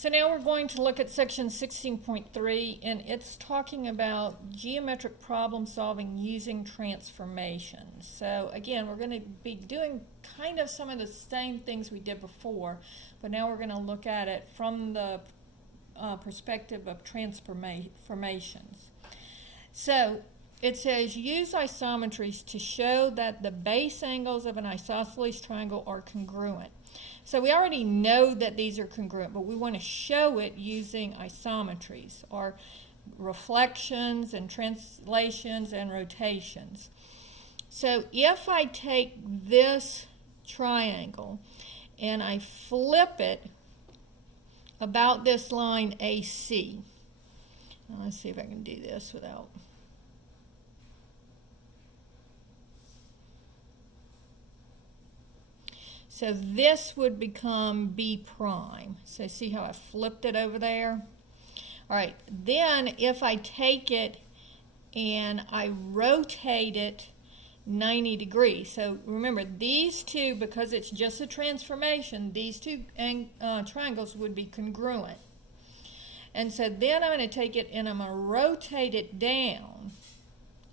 So now we're going to look at section 16.3, and it's talking about geometric problem solving using transformations. So again, we're going to be doing kind of some of the same things we did before, but now we're going to look at it from the perspective of transformations. So it says use isometries to show that the base angles of an isosceles triangle are congruent. So we already know that these are congruent, but we want to show it using isometries, or reflections and translations and rotations. So if I take this triangle and I flip it about this line AC, let's see if I can do this without... So this would become B prime. So see how I flipped it over there? All right, then if I take it and I rotate it 90 degrees. So remember, these two, because it's just a transformation, these two triangles would be congruent. And so then I'm going to take it and I'm going to rotate it down.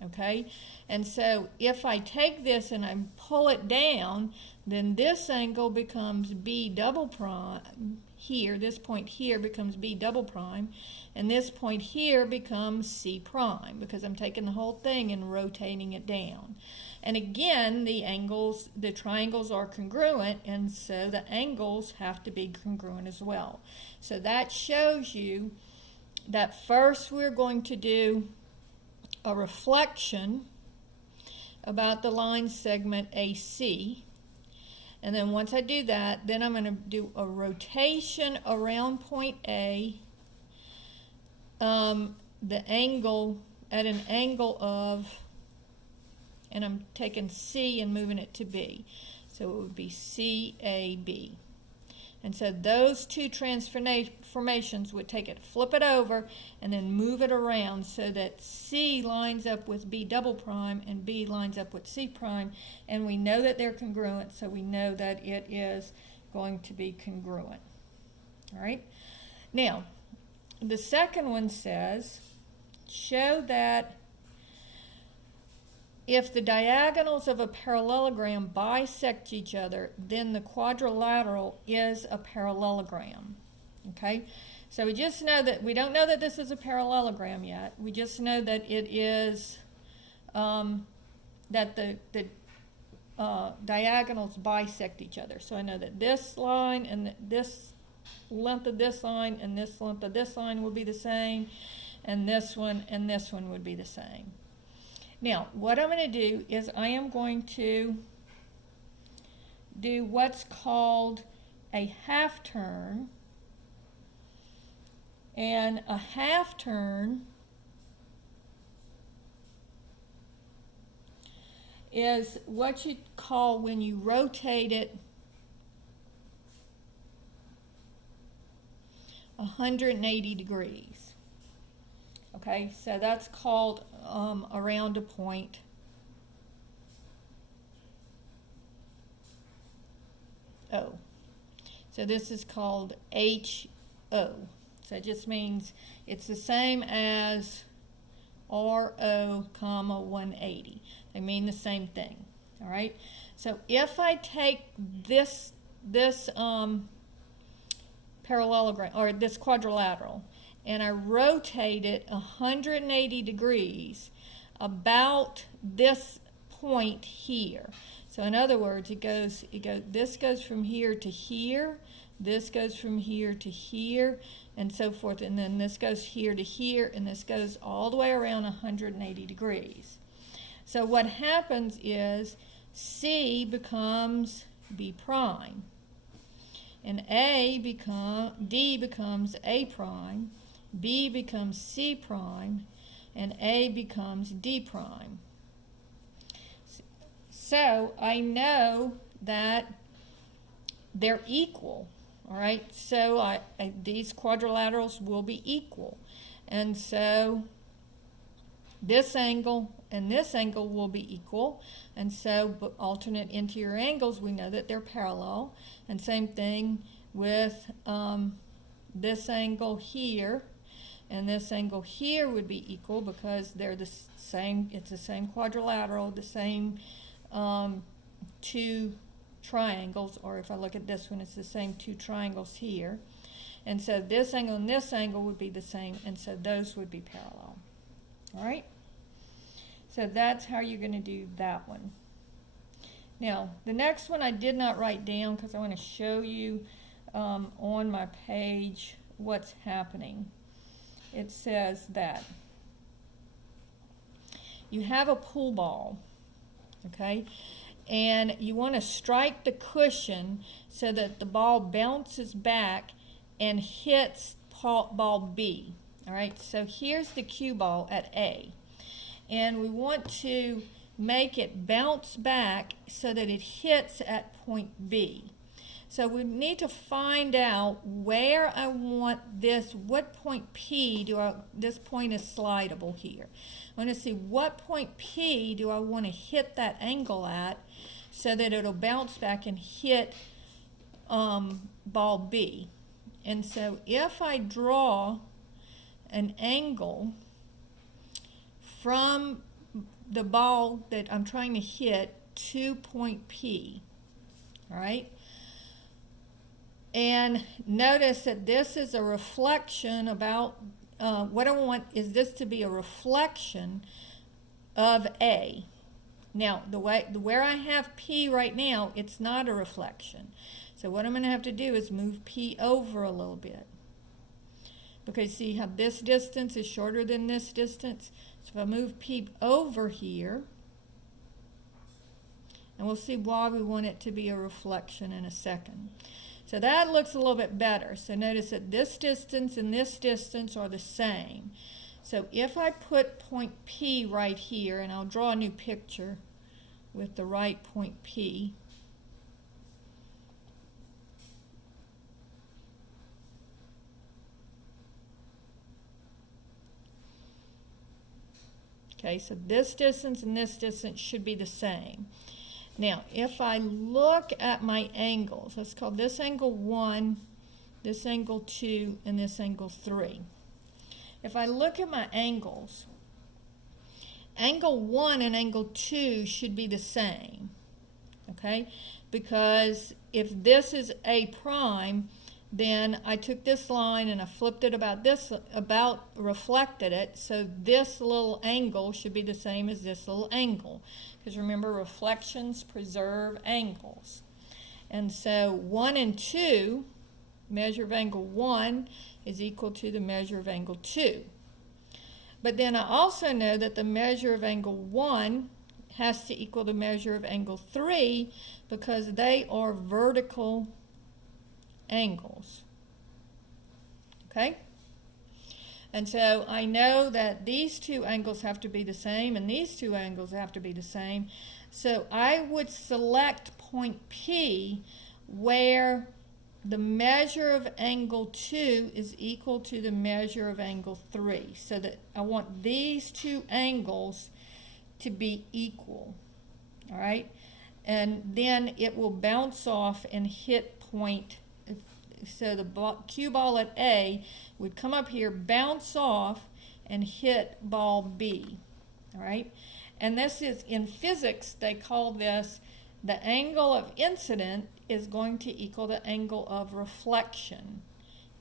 Okay? And so if I take this and I pull it down, then this angle becomes B double prime here. This point here becomes B double prime. And this point here becomes C prime, because I'm taking the whole thing and rotating it down. And again, the triangles are congruent, and so the angles have to be congruent as well. So that shows you that first we're going to do a reflection about the line segment AC. And then once I do that, then I'm going to do a rotation around point A, the angle at an angle of, and I'm taking C and moving it to B. So it would be CAB. And so those two transformations would take it, flip it over, and then move it around so that C lines up with B double prime and B lines up with C prime. And we know that they're congruent, so we know that it is going to be congruent. All right? Now, the second one says, show that if the diagonals of a parallelogram bisect each other, then the quadrilateral is a parallelogram. Okay? So we just know that, we don't know that this is a parallelogram yet. We just know that it is, that the diagonals bisect each other. So I know that this line and this length of this line and this length of this line will be the same, and this one would be the same. Now, what I'm going to do is I am going to do what's called a half turn. And a half turn is what you call when you rotate it 180 degrees. Okay, so that's called around a point. O. So this is called HO. So it just means it's the same as RO, 180. They mean the same thing. All right. So if I take this parallelogram, or this quadrilateral, and I rotate it 180 degrees about this point here. So in other words, this goes from here to here, this goes from here to here, and so forth, and then this goes here to here, and this goes all the way around 180 degrees. So what happens is C becomes B prime, and D becomes A prime, B becomes C prime, and A becomes D prime. So I know that they're equal, all right? So these quadrilaterals will be equal. And so this angle and this angle will be equal. And so alternate interior angles, we know that they're parallel. And same thing with this angle here and this angle here would be equal because they're the same, it's the same quadrilateral, the same two triangles, or if I look at this one, it's the same two triangles here. And so this angle and this angle would be the same, and so those would be parallel. All right? So that's how you're going to do that one. Now, the next one I did not write down because I want to show you on my page what's happening. It says that you have a pool ball, okay? And you want to strike the cushion so that the ball bounces back and hits ball B. All right, so here's the cue ball at A. And we want to make it bounce back so that it hits at point B. So we need to find out where I want this, what point P this point is slidable here. I want to see what point P do I want to hit that angle at so that it'll bounce back and hit ball B. And so if I draw an angle from the ball that I'm trying to hit to point P, all right? And notice that this is a reflection about, what I want is this to be a reflection of A. Now, where I have P right now, it's not a reflection. So what I'm going to have to do is move P over a little bit. Because see how this distance is shorter than this distance? So if I move P over here, and we'll see why we want it to be a reflection in a second. So that looks a little bit better. So notice that this distance and this distance are the same. So if I put point P right here, and I'll draw a new picture with the right point P. Okay, so this distance and this distance should be the same. Now, if I look at my angles, let's call this angle 1, this angle 2, and this angle 3. If I look at my angles, angle 1 and angle 2 should be the same, okay? Because if this is A prime, then I took this line and I flipped it reflected it, so this little angle should be the same as this little angle. Because remember, reflections preserve angles. And so 1 and 2, measure of angle 1 is equal to the measure of angle 2. But then I also know that the measure of angle 1 has to equal the measure of angle 3 because they are vertical angles. Okay? And so I know that these two angles have to be the same and these two angles have to be the same. So I would select point P where the measure of angle 2 is equal to the measure of angle 3. So that I want these two angles to be equal. All right? And then it will bounce off and hit point. So the cue ball at A would come up here, bounce off, and hit ball B. All right? And this is, in physics, they call this the angle of incident is going to equal the angle of reflection.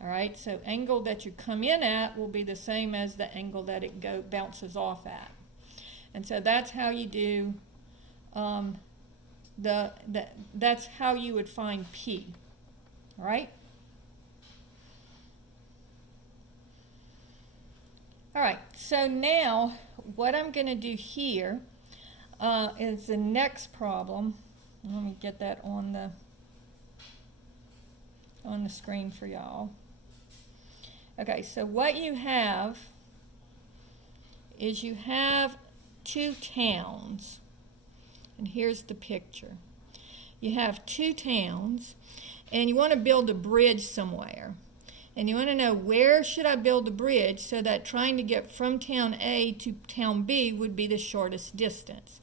All right? So angle that you come in at will be the same as the angle that it bounces off at. And so that's how you do, that's how you would find P. All right? All right, so now what I'm going to do here is the next problem. Let me get that on the screen for y'all. Okay, so what you have is you have two towns, and here's the picture. You have two towns, and you want to build a bridge somewhere. And you want to know where should I build a bridge so that trying to get from town A to town B would be the shortest distance.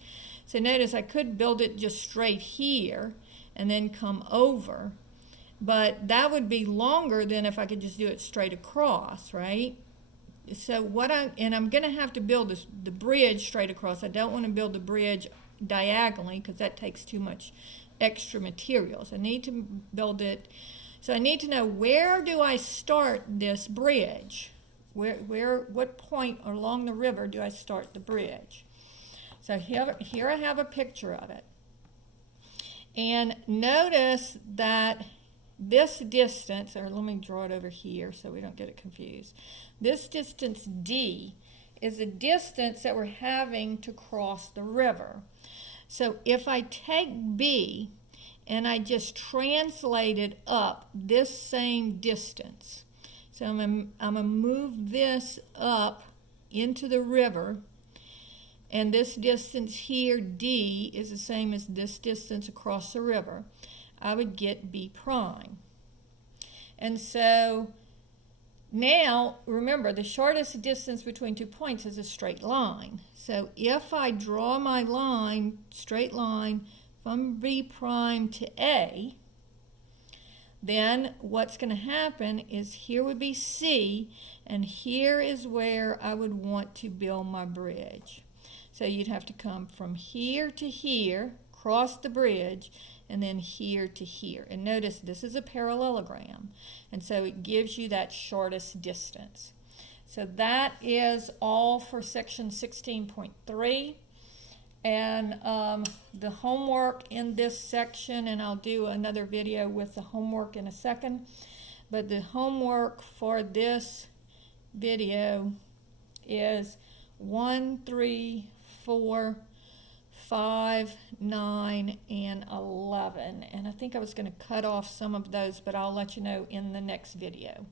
So notice I could build it just straight here and then come over. but that would be longer than if I could just do it straight across, right? So I'm going to have to build the bridge straight across. I don't want to build the bridge diagonally because that takes too much extra materials. I need to build it. So I need to know, where do I start this bridge? What point along the river do I start the bridge? So here I have a picture of it. And notice that this distance, or let me draw it over here so we don't get it confused. This distance D is the distance that we're having to cross the river. So if I take B and I just translate it up this same distance, so I'm going to move this up into the river, and this distance here, D, is the same as this distance across the river, I would get B prime. And so now, remember, the shortest distance between 2 points is a straight line. So if I draw my line, straight line, from B prime to A, then what's going to happen is here would be C, and here is where I would want to build my bridge. So you'd have to come from here to here, cross the bridge, and then here to here. And notice this is a parallelogram, and so it gives you that shortest distance. So that is all for section 16.3. And the homework in this section, and I'll do another video with the homework in a second, but the homework for this video is 1, 3, 4, 5, 9, and 11. And I think I was going to cut off some of those, but I'll let you know in the next video.